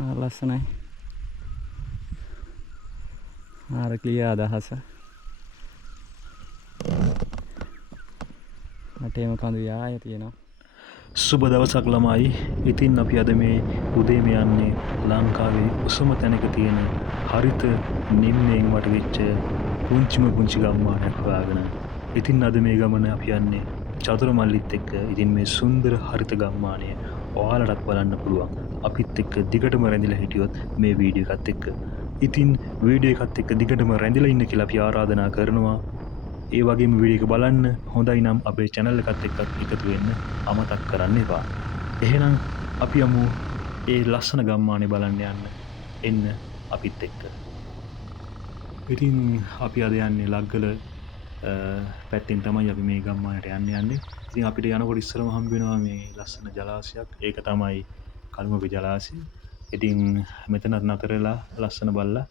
ලස්සනයි. ආර ක්ලියර් අදහස. අටේම කඳු යාය තියෙනවා. සුබ දවසක් ළමයි. ඉතින් අපි අද මේ උදේම යන්නේ ලංකාවේ උසම තැනක තියෙන හරිත නිම්නයෙන් වටවෙච්ච පුංචිම පුංචි ගම්මානයක් හොයාගෙන. ඉතින් අද මේ ගමන අපි යන්නේ චතුර මල්ලිත් එක්ක. ඉතින් මේ සුන්දර හරිත ගම්මානය ඔයාලටත් බලන්න පුළුවන්. අපිත් එක්ක දිගටම රැඳිලා හිටියොත් මේ වීඩියෝ එකත් එක්ක. ඉතින් වීඩියෝ එකත් එක්ක දිගටම රැඳිලා ඉන්න කියලා අපි ආරාධනා කරනවා. ඒ වගේම වීඩියෝ එක බලන්න. හොඳයි නම් අපේ channel එකත් එක්කත් එකතු වෙන්න අමතක කරන්න එපා. එහෙනම් අපි යමු ඒ ලස්සන ගම්මානේ බලන්න යන්න. එන්න අපිත් එක්ක. ඉතින් අපි අද යන්නේ ලග්ගල පැත්තෙන් තමයි අපි මේ ගම්මානට යන්නේ. ඉතින් අපිට යනකොට ඉස්සරම හම්බ වෙනවා මේ ලස්සන ජලාශයක්. ඒක තමයි කළුමක ජලාශය. ඉතින් මෙතනත් නතර වෙලා ලස්සන බලලා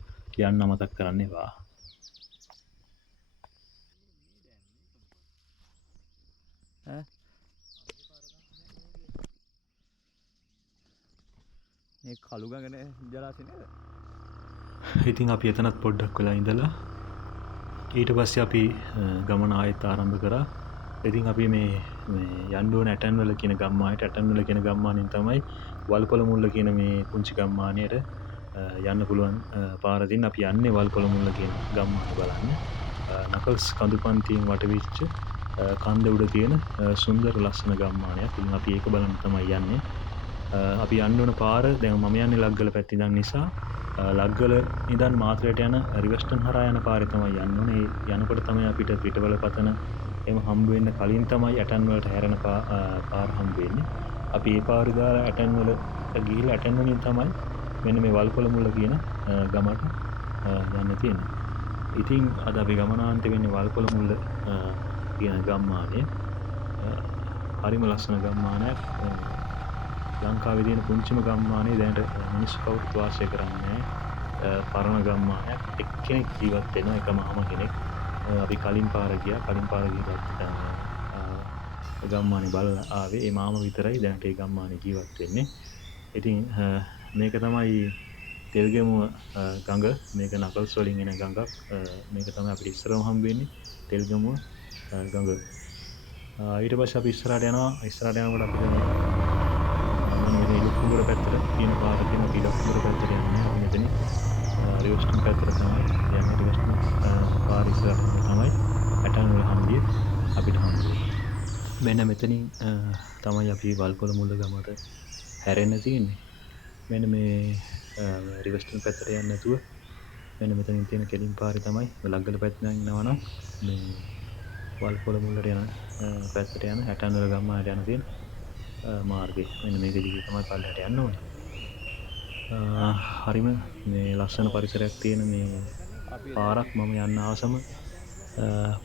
යන්න අමතක කරන්න එපා. මේ කළු ගඟන ජලාශය නේද? ඉතින් අපි එතනත් පොඩ්ඩක් වෙලා ඉඳලා ඊට පස්සේ අපි ගමන ආයෙත් ආරම්භ කරා. ඉතින් අපි මේ යන්න ඕන ඇටන්වල කියන ගම්මානයට. ඇටන්වල කියන ගම්මානයෙන් තමයි වල්පොල මුල්ල කියන මේ පුංචි ගම්මානයට යන්න පුළුවන් පාර දින් අපි යන්නේ වල්පොල මුල්ල කියන ගම්මාන බලන්න. නකල්ස් කඳුපන්තියෙන් වටවෙච්ච කන්ද උඩ තියෙන සුන්දර ලස්සන ගම්මානයක්. ඉතින් අපි ඒක බලන්න තමයි යන්නේ. අපි යන්න ඕන පාර දැන් මම යන්නේ ලග්ගල පැත්තේ ඉඳන් නිසා ලග්ගල ඉඳන් මාතරයට යන රිවර්ස්ටන් හරහා යන පාරේ තමයි යන්න ඕනේ. යනකොට තමයි අපිට පිටවල පතන එම හම්බ වෙන්න කලින් තමයි ඇටන් වලට හැරෙන පාර හම්බ වෙන්නේ. අපි ඒ පාර දාලා ඇටන් වලට ගිහිල්ලා ඇටන් වලින් තමයි මෙන්න මේ වල්පොල මුල්ල කියන ගමට යන්න තියෙන්නේ. ඉතින් අද අපි ගමනාන්තය වෙන්නේ වල්පොල මුල්ල කියන ගම්මානය. හරිම ලස්සන ගම්මානයක්. ලංකාවේ තියෙන පුංචිම ගම්මානය දැනට මිනිස්සු කවුරුත් වාසය කරන්නේ පරණ ගම්මානයක්. එක්කෙනෙක් ජීවත් වෙනවා, එක මාම කෙනෙක්. අපි කලින් පාර ගියා. කලින් පාර ගිහලා ගම්මානේ බලලා ආවේ. ඒ මාම විතරයි දැනට ඒ ගම්මානේ ජීවත් වෙන්නේ. ඉතින් මේක තමයි තෙල්ගමුව ගඟ. මේක නකල්ස් වලින් එන ගඟක්. මේක තමයි අපිට ඉස්සරහම හම්බ වෙන්නේ තෙල්ගමුව ගඟ. ඊට පස්සේ අපි ඉස්සරහට යනවා. ඉස්සරහට යනකොට අපිට මේ ඉලුකුඹුර පැත්තට තියෙන පාර තියෙනවා. ඉලුකුඹුර පැත්තට යන්නේ අපි මෙතන රිවර්ස්ටන් පැත්තට තමයි යන්නේ. රිවර්ස්ටන් පාර ඉස්සරහට තමයි ඇටන් වල හම්බියේ අපිට හම්බුනේ. මෙන්න මෙතනින් තමයි අපි වල්පොල මුල්ල ගමට හැරෙන්න තියෙන්නේ. මෙන්න මේ රිවර්ස්ටන් පැත්තට යන්නේ නැතුව මෙන්න මෙතනින් තියෙන කෙලින් පාරේ තමයි ලග්ගල පැත්තෙන් යනවා නම් මේ වල්පොල මුල්ලට යන පැත්තට යන ඇටන් වල ගම්මානට යන තියෙන මාර්ගය. මෙන්න මේක දිගේ තමයි පල්ලෙහාට යන්න ඕනේ. හරිම මේ ලස්සන පරිසරයක් තියෙන මේ පාරක්. මම යන්න ආසම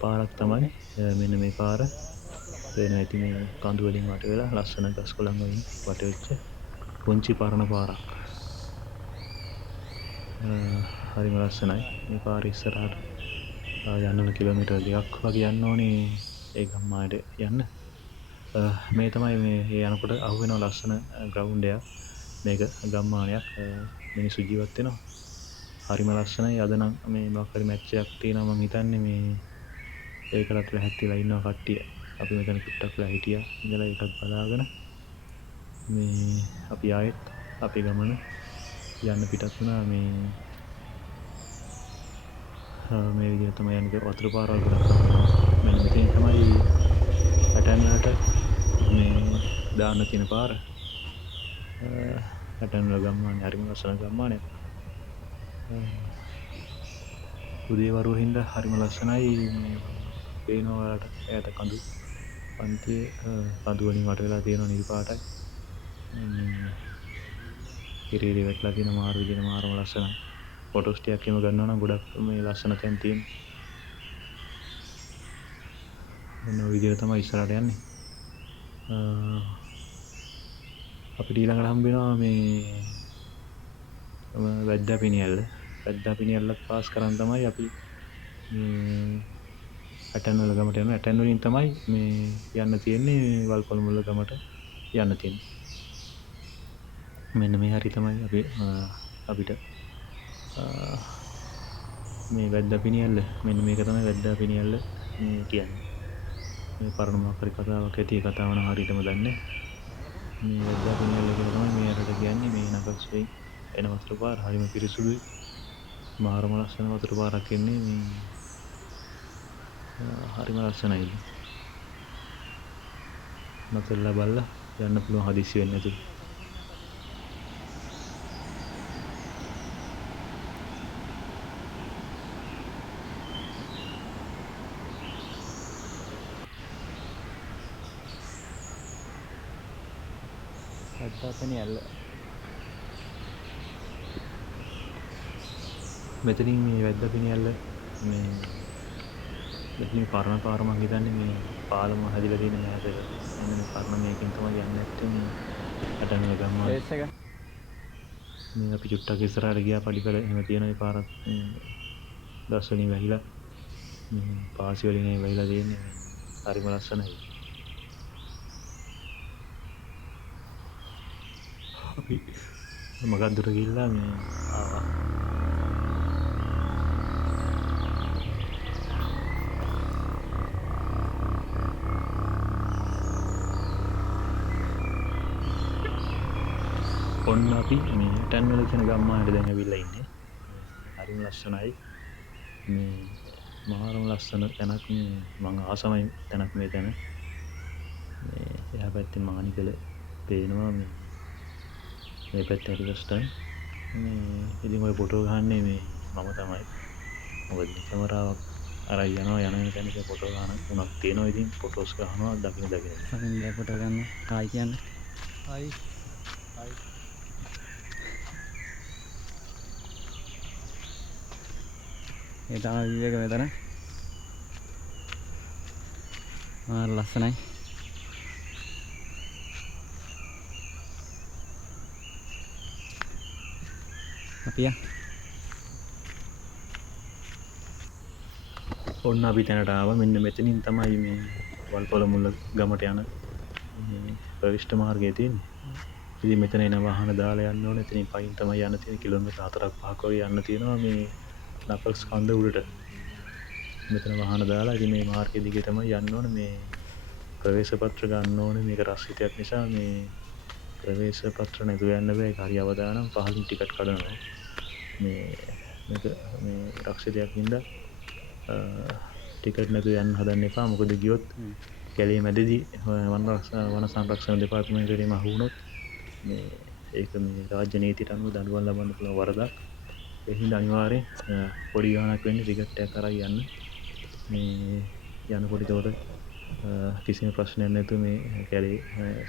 පාරක් තමයි මෙන්න මේ පාර. වෙන ඇති මේ කඳු වලින් වට වෙලා ලස්සන ගස් කොළන් වලින් වට වෙච්ච පුංචි පරණ පාරක්. හරිම ලස්සනයි. මේ පාරේ ඉස්සරහට යන්න කිලෝමීටර් 2ක් වගේ යන්න ඕනේ ඒ ගම්මානට යන්න. මේ තමයි මේ යනකොට අහුවෙන ලස්සන ග්‍රවුන්ඩ් එකක්. මේක ගම්මානයක්. මිනිස්සු ජීවත් වෙනවා. හරිම ලස්සනයි. අද නම් මේ මොකක් හරි මැච් එකක් තියෙනවා මම හිතන්නේ මේ ඒකටත් ලැහැත්තිලා ඉන්නවා කට්ටිය. අපි මෙතන පිට්ටක්ලා හිටියා. ඉඳලා ඒකත් බලාගෙන මේ අපි ආයෙත් අපේ ගමන යන්න පිටත් වුණා. මේ විදිහට තමයි යන්නේ. වතුර පාරවල් ගොඩක් මෙන්න මෙතන තමයි ඇටන් වලට මේ දාන්න තියෙන පාර. ඇටන් වල ගම්මානේ හරිම ලස්සන ගම්මානයක්. උදේ වරුව හින්දා හරිම ලස්සනයි. මේ පේනවා වලට ඈත කඳු පන්තියේ කඳු වලින් වට වෙලා තියෙන නිල් පාටයි. ඉරේලි වැටලා තියෙන මාරු විදින මාරම ලස්සනයි. ෆොටෝස් ටිකක් එහෙම ගන්නවා නම් ගොඩක් මේ ලස්සන තැන් තියෙනවා. මෙන්න ඔය විදිහට තමයි ඉස්සරහට යන්නේ. අපිට ඊළඟට හම්බ වෙනවා මේ වැද්දාපිනියල්ල. වැද්දාපිනියල්ලත් පාස් කරන් තමයි අපි මේ ඇටන් වල ගමට යනවා. ඇටන් වලින් තමයි මේ යන්න තියෙන්නේ වල්පොල මුල්ල ගමට යන්න තියෙන්නේ. මෙන්න මේ හරි තමයි අපි අපිට මේ වැද්දාපිනියල්ල මෙන්න මේක තමයි වැද්දාපිනියල්ල මේ කියන්නේ. මේ පරණ මොකක් හරි කතාවක් ඇති. ඒ කතාව නම් හරියටම දන්නේ. මේ වැද්දාපිනියල්ල කියලා තමයි මේ රට කියන්නේ. මේ නගස්වෙයි එන වතුර පාර හරිම පිරිසුදුයි. මාරම ලස්සන වතුර පාරක් එන්නේ මේ හරිම ලස්සනයි. මතල්ලා බලලා යන්න පුළුවන් හදිස්සි වෙන්නේ නැතුව. වැද්දාපිනියල්ල. මෙතනින් මේ වැද්දාපිනියල්ල මේ මෙතනින් පරණ පාර මං හිතන්නේ මේ පාලම හැදිලා තියෙන මෑත මෙන්න මේ පරණ මේකෙන් තමයි යන්නේ නැත්තේ මේ අටනල ගම්ම. ප්ලේස් එක. මේ අපි චුට්ටක් ඉස්සරහට ගියා පඩිපෙළ එහෙම තියෙන මේ පාරක් දස් වලින් වැහිලා මේ පාසි වලින් වැහිලා තියෙන්නේ හරිම ලස්සනයි. අපි මගද්දොර ගිහිල්ලා මේ ආවා. ඔන්න අපි මේ ටැන්වල තියෙන ගම්මානට දැන් ඇවිල්ලා ඉන්නේ. හරිම ලස්සනයි. මේ මහරම ලස්සන තැනක් මේ මං ආසමයි තැනක් මේ තැන. මේ එහා පැත්තේ මානිකල පේනවා මේ පැත්තේ හරි ලස්සනයි. මේ ඉතින් ඔය ෆොටෝ ගහන්නේ මේ මම තමයි. මොකද කැමරාවක් අරන් යනවා යන තැනක ෆොටෝ ගන්න උනක් තියෙනවා. ඉතින් ෆොටෝස් ගහනවා දකින්න. සමින්දා ෆොටෝ ගන්න. හායි කියන්න. හායි. ඒ තමයි විවේක මෙතන. ලස්සනයි. අපිය ඔන්න අපි තැනට ආවා. මෙන්න මෙතනින් තමයි මේ වල්පොල මුල්ල ගමට යන ප්‍රවිෂ්ඨ මාර්ගය තියෙන්නේ. ඉතින් මෙතන එන වාහන දාලා යන්න ඕනේ. එතනින් පයින් තමයි යන්න තියෙන්නේ. කිලෝමීටර් 4ක් 5ක් වගේ යන්න තියෙනවා මේ නපල්ස් කන්ද උඩට. මෙතන වාහන දාලා ඉතින් මේ මාර්ගය දිගේ තමයි යන්න ඕනේ. මේ ප්‍රවේශ පත්‍ර ගන්න ඕනේ. මේක රස්සිතයක් නිසා මේ ප්‍රවේශ පත්‍ර නැතුව යන්න බෑ. ඒක හරි අවදානම් පහලින් ටිකට් කඩනවා. මේක මේ රක්ෂිතයක් හින්දා ටිකට් නැතුව යන්න හදන්න එපා. මොකද ගියොත් කැලේ මැදදී වන සංරක්ෂණ දෙපාර්තමේන්තුවේම අහු වුණොත් මේ ඒක මේ රාජ්‍ය නීතියට අනුව දඬුවම් ලබන්න පුළුවන් වරදක්. ඒ හින්දා අනිවාර්යෙන් පොඩි ගාණක් වෙන්නේ ටිකට් එකක් අරන් යන්න. මේ යනකොට ඒකට කිසිම ප්‍රශ්නයක් නැතුව මේ කැලේ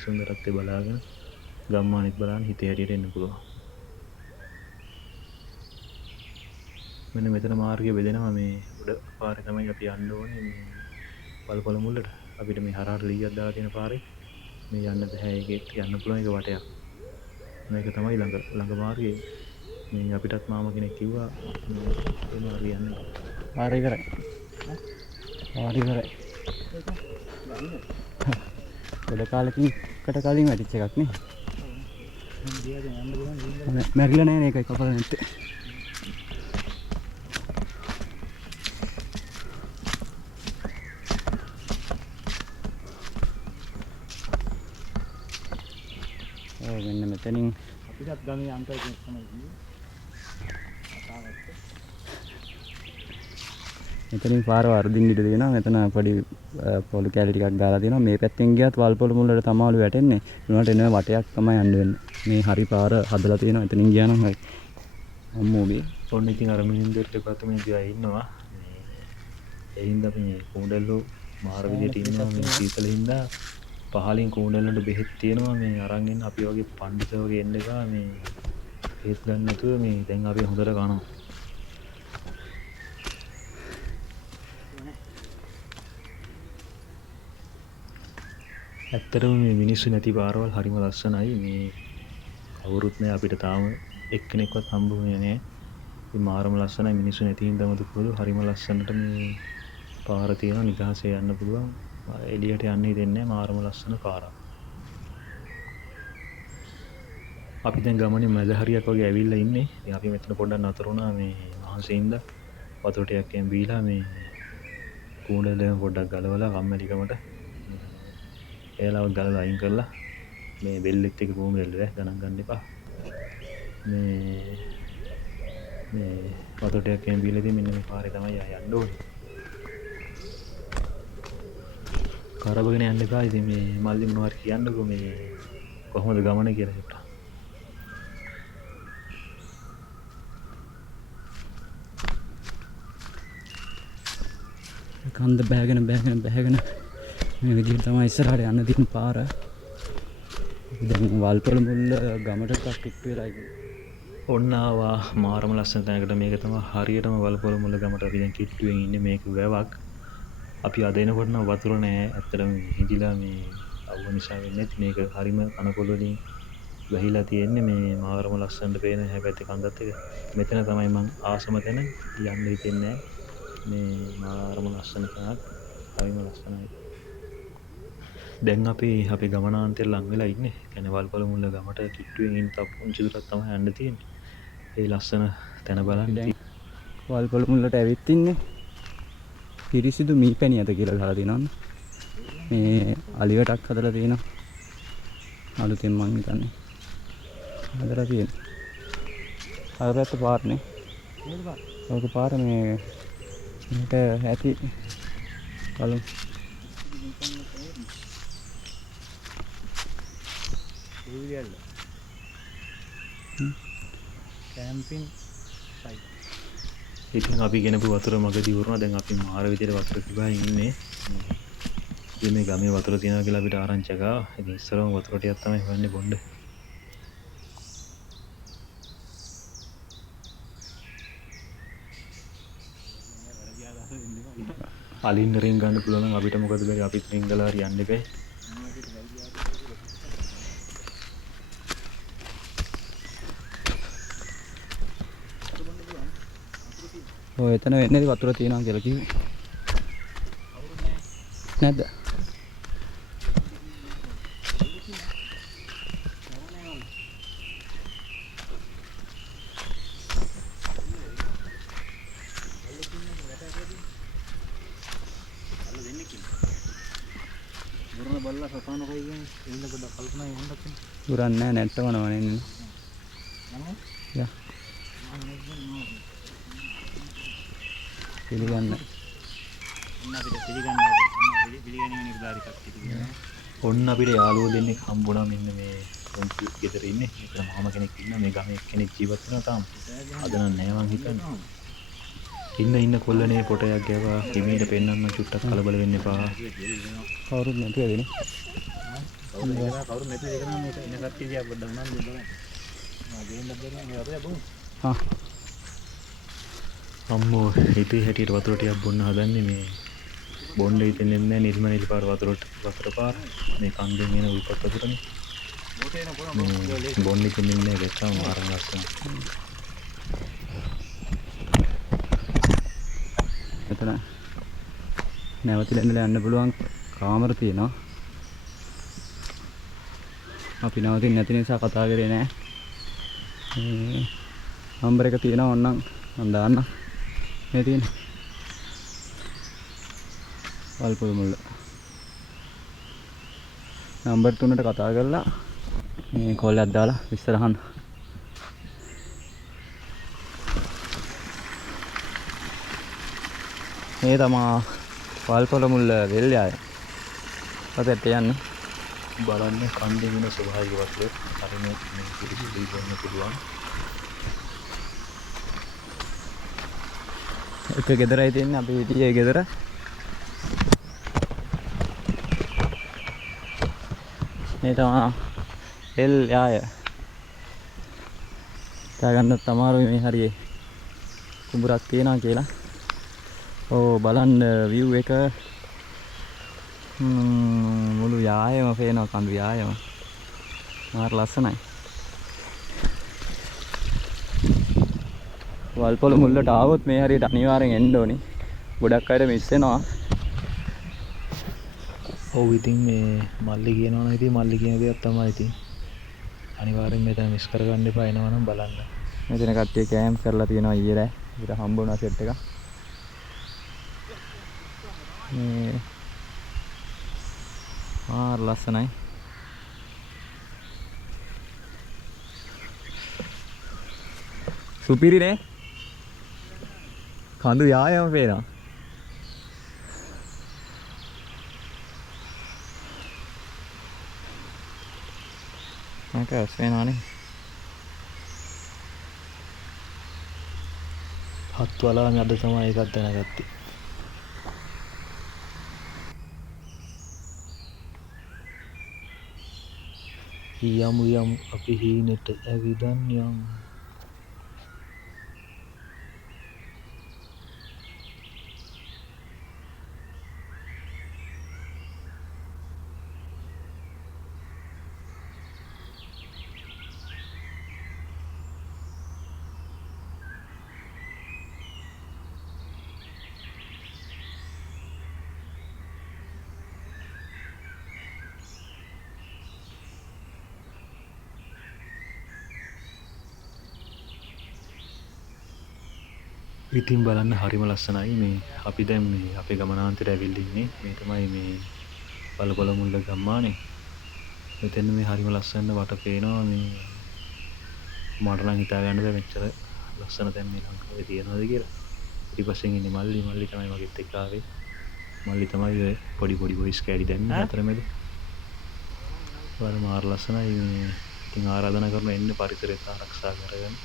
සුන්දරත්වය බලාගෙන ගම්මානෙත් බලන්න හිතේ හැටියට එන්න පුළුවන්. මෙන්න මෙතන මාර්ගය බෙදෙනවා. මේ උඩ පාරේ තමයි අපි යන්න ඕනේ මේ වල්පොල මුල්ලට. අපිට මේ හරහට ලීයක් දාලා තියෙන පාරේ මේ යන්න බෑ. ඒකෙත් යන්න පුළුවන් ඒක වටයක්. මේක තමයි ළඟ මාර්ගය. මේ අපිටත් මාම කෙනෙක් කිව්වා මේ මාර්ගය යන්න. හරි කරයි. හරි කරයි. ගොඩ කාලෙකින් කලින් වැටිච්ච එකක් නේ. මැරිලා නැහැ නේ ඒකයි කපලා නැත්තේ. මෙන්න මෙතනින් අපිටත් ගමේ අංකල් කෙනෙක් තමයි කිව්වේ. මෙතනින් පාර වර්ධින්න ඉඩ දෙනවා. මෙතන පොඩි පොළු කැලි ටිකක් දාලා තියෙනවා. මේ පැත්තෙන් ගියත් වල්පොල මුල්ලට තමයිලු වැටෙන්නේ. උනාට එන වටයක් තමයි යන්න වෙන්නේ. මේ හරි පාර හදලා තියෙනවා. එතනින් ගියා නම් හරි. අම්මෝගේ. ඔන්න ඉතින් අර මිනින්දර දෙපාර්තමේන්තුවේ ඉන්නවා. ඒ හින්දා අපි මේ කුණ්ඩල්ලෝ මාර විදියට ඉන්නවා. මේ සීතල හින්දා පහලින් කුණ්ඩල්ලන්ට බෙහෙත් තියෙනවා. මේ අරන් එන්න අපි වගේ පඬිතුෝ වගේ එන්න එපා. මේ බෙහෙත් ගන්න නැතුව මේ දැන් අපි හොඳට කනවා. ඇත්තටම මේ මිනිස්සු නැති පාරවල් හරිම ලස්සනයි. මේ කවුරුත් නෑ අපිට තාම එක්කෙනෙක්වත් හම්බුනේ නෑ. ඉතින් මාරම ලස්සනයි. මිනිස්සු නැති හින්දාම දුකවලු හරිම ලස්සනට මේ පාර තියෙනවා. නිදහසේ යන්න පුළුවන්. එළියට යන්න හිතෙන්නේ නෑ. මාරම ලස්සන පාරක්. අපි දැන් ගමනේ මැද හරියක් වගේ ඇවිල්ලා ඉන්නේ. ඉතින් අපි මෙතන පොඩ්ඩක් නතර වුණා මේ මහන්සියෙන්ද වතුර ටිකක් එම් බීලා මේ කූඩලෙන් පොඩ්ඩක් ගලවලා කම්මැලිකමට එයාලව ගලවලා අයින් කරලා මේ බෙල්ලෙත් එක කොහොම බෙල්ලද ගණන් ගන්න එපා. මේ වතුර ටිකක් එම් බීලා ඉතින් මෙන්න මේ පාරේ තමයි යන්න ඕනේ. කරබගෙන යන්න එපා. ඉතින් මේ මල්ලි මොනවද කියන්නකෝ මේ කොහොමද ගමන කියලා හිතා. කන්ද බෑගෙන මේ විදිහට තමයි ඉස්සරහට යන්න තියෙන පාර. දැන් වල්පොළ මුල්ල ගමට ටිකක් වෙලා ඉන්නේ. ඔන්න ආවා මාරම ලස්සන තැනකට. මේක තමයි හරියටම වල්පොළ මුල්ල ගමට අපි දැන් කිට්ටුවෙන් ඉන්නේ. මේක වැවක්. අපි අද එනකොට නම් වතුර නෑ. ඇත්තටම හිඳිලා මේ අවුව නිසා වෙන්නේ නැති. මේක හරිම කනකොළ වලින් ගහිලා තියෙන්නේ. මේ මාරම ලස්සනට පේන හැබැයි කන්දත් එක. මෙතන තමයි මං ආසම තැන. යන්න හිතෙන්නේ නෑ. මේ මාරම ලස්සන තැනක්. හරිම ලස්සනයි. දැන් අපි ගමනාන්තයට ලං වෙලා ඉන්නේ. කියන්නේ වල්පොළ මුල්ල ගමට කිට්ටුවෙන් ඉන්න තව පුංචි දුරක් තමයි යන්න තියෙන්නේ. ඒ ලස්සන තැන බලන්න. වල්පොළ මුල්ලට ඇවිත් ඉන්නේ. පිරිසිදු මීපැණි ඇත කියලා ගහලා තියෙනවා. මේ අලිවටක් හදලා තියෙනවා. අලුතෙන් මං හිතන්නේ. හදලා තියෙනවා. අර පැත්ත පාරනේ. ඔක පාර මේ මේක ඇති බලමු. Camping site. ඉතින් අපි ගෙනපු වතුර මගදී වුණා. දැන් අපි මාර විදියට වතුර තිබාගෙන ඉන්නේ. ඉතින් මේ ගමේ වතුර තියෙනවා කියලා අපිට ආරංචි ආවා. ඉතින් ඉස්සරම වතුර ටිකක් තමයි හොයන්නේ බොන්න. අලින්න රින් ගන්න පුළුවන් නම් අපිට මොකද බැරි. අපිත් රින් ගලා හරි යන්න එපේ. ඔය එතන වෙන්නේ වතුර තියෙනවා කියලා කිව්වේ. නැද්ද? බුරන බල්ලා සතාන කොයි කියන්නේ එන්න පොඩ්ඩක් කල්පනා යන්නත් තියෙනවා. දුරන්නේ නැහැ නැට්ටමනවා නේ. යා. පිළිගන්න. ඔන්න අපිට යාළුවෝ දෙන්නෙක් හම්බුණා. මෙන්න මේ කොන්ති ගෙදර ඉන්නේ. මෙතන මාම කෙනෙක් ඉන්නවා. මේ ගමේ කෙනෙක් ජීවත් වෙනවා තාම. අද නම් නෑ මං හිතන්නේ. ඉන්න කොල්ලනේ පොටයක් ගැවා හිමීට පෙන්නන්න චුට්ටක් කලබල වෙන්න එපා. කවුරුත් නැතුව දෙන්නේ. කවුරු නැති එක නම් මේක ඉන්න කට්ටිය දිහා පොඩ්ඩක් නම් දෙන්න. මම ගේන්න බැරි මේ වතුර බොමු. හා. අම්මෝ හිතේ හැටියට වතුර ටිකක් බොන්න හදන්නේ. මේ බොන්න හිතෙන්නේ නැහැ. නිර්මල පාර වතුර පාර. මේ කන්දෙන් එන උල්පත් වතුරනේ. බොන්න හිතෙන්නේ නැහැ. ගැටම මාරම ලස්සන. එතන නැවතිලා ඉඳලා යන්න පුළුවන් කාමර තියෙනවා. අපි නවතින්නේ නැති නිසා කතා කරේ නෑ. නම්බර එක තියෙනවා ඕනනම් මම දාන්න. මේ තියෙන වල්පොළ මුල්ල නම්බර් 3ට කතා කරලා මේ කෝල් එකක් දාලා විස්තර අහන්න. මේ තමා වල්පොළ මුල්ල වෙල්යාය. අපිට යන්න බලන්න කන්දේ වෙන ස්වභාවික වතුර. හරිම මේ පිළිසිදු වෙන්න පුළුවන්. එක ගෙදරයි තියෙන්නේ. අපි හිටියේ ගෙදර. මේ තමා එල් යාය. ගන්නත් අමාරුයි මේ හරියේ කුඹුරක් තියෙනවා කියලා. ඕ බලන්න view එක මුළු යායම පේනවා. කඳු යායම මාර ලස්සනයි. වල්පොළ මුල්ලට ආවොත් මේ හරියට අනිවාර්යෙන් එන්න ඕනි. ගොඩක් අය මිස් වෙනවා. ඔව් ඉතින් මේ මල්ලි කියනවා නම් ඉතින් මල්ලි කියන දේක් තමයි ඉතින්. අනිවාර්යෙන් මෙතන මිස් කරගන්න එපා එනවා නම් බලන්න. මෙතන කට්ටිය කෑම්ප් කරලා තියෙනවා ඊයේ රෑ. අපිට හම්බ වුණා සෙට් එකක්. මේ ලස්සනයි. සුපිරිනේ. කඳු යායම පේනවා. මේක වෙනවනේ. හත් වලාම අද තමයි ඒකත් දැනගත්තේ. යමු යමු අපි හීනෙට ඇවිදන් යමු. ඉතින් බලන්න හරිම ලස්සනයි මේ අපි දැන් මේ අපේ ගමනාන්තයට ඇවිල්ලා ඉන්නේ. මේ තමයි මේ බලපොළ මුල්ල ගම්මානේ. මෙතන මේ හරිම ලස්සන වට පේනවා මේ මට නම් හිතා ගන්න බැහැ මෙච්චර ලස්සන තැන් මේ ලංකාවේ තියෙනවද කියලා. ඊපස්සෙන් ඉන්නේ මල්ලි තමයි මගෙත් එක්ක ආවේ. මල්ලි තමයි ඔය පොඩි වොයිස් කෑලි දැම්මේ අතරමැද. මාර ලස්සනයි මේ. ඉතින් ආරාධනා කරනවා එන්න පරිසරය ආරක්ෂා කරගන්න.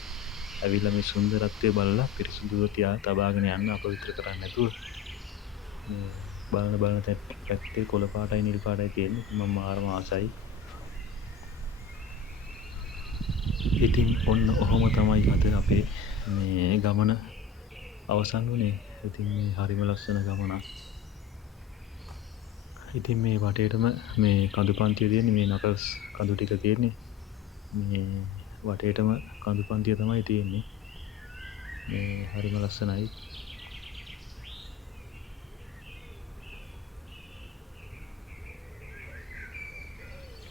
ඇවිල්ලා මේ සුන්දරත්වය බලලා පිරිසිදුව තියා තබාගෙන යන්න අපවිත්‍ර කරන්නේ නැතුව බලන පැත්තේ කොළ පාටයි නිල් පාටයි තියෙන්නේ. මම මාරම ආසයි. ඉතින් ඔන්න ඔහොම තමයි අද අපේ මේ ගමන අවසන් වුණේ. ඉතින් මේ හරිම ලස්සන ගමනක්. ඉතින් මේ වටේටම මේ කඳු පන්තිය තියෙන්නේ. මේ නකල්ස් කඳු ටික තියෙන්නේ. මේ වටේටම කඳු පන්තිය තමයි තියෙන්නේ. මේ හරිම ලස්සනයි.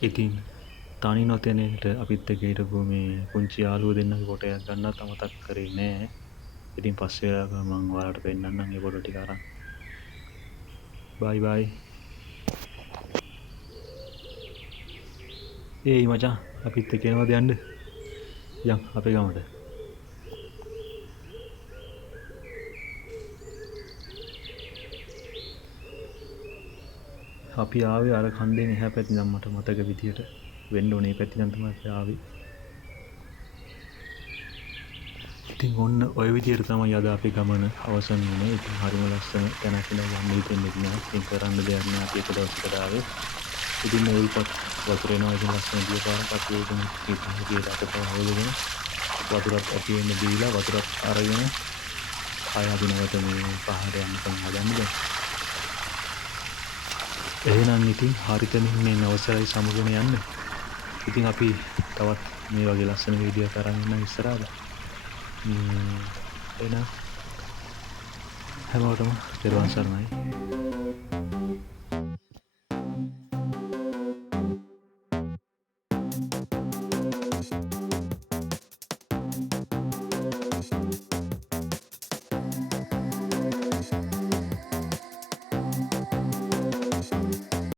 ඉතින් තනි නොතැනෙන්ට අපිත් එක්ක හිටපු මේ පුංචි යාළුවෝ දෙන්නගේ ෆොටෝයක් ගන්නත් අමතක කරේ නෑ. ඉතින් පස්සේ වෙලාවක මම ඔයාලට පෙන්නන්නම් ඒ ෆොටෝ ටික අරන්. බයි. ඒයි මචං අපිත් එක්ක එනවද යන්න? යම් අපේ ගමට. අපි ආවේ අර කන්දෙන් එහා පැත්තේ නම් මට මතක විදියට වෙන්න ඕනේ පැත්තේ නම් තමයි අපි ආවේ. ඉතින් ඔන්න ඔය විදියට තමයි අද අපේ ගමන අවසන් වුණේ. ඉතින් හරිම ලස්සන තැනක් ඉඳලා යන්න හිතෙන්නේ නැහැ. ඉතින් කරන්න දෙයක් නෑ. අපි එක දවසකට ආවේ. ඉතින් මේ උල්පත් වතුර එනවා. ඉතින් ලස්සන දිය පාරක් අපි ඒකෙන් කියලා අපිට හොයගෙන වතුරත් අපි එන්න දීලා වතුරත් අරගෙන ආය අපි නැවත මේ පහට යන්න තමයි හදන්නේ. එහෙනම් ඉතින් හරිතනින් මේ අවසරයි සමුගෙන යන්න. ඉතින් අපි තවත් මේ වගේ ලස්සන වීඩියෝ කරන් ඉන්න ඉස්සරහට. එහෙනම් හැමෝටම පෙරවන් සරණයි.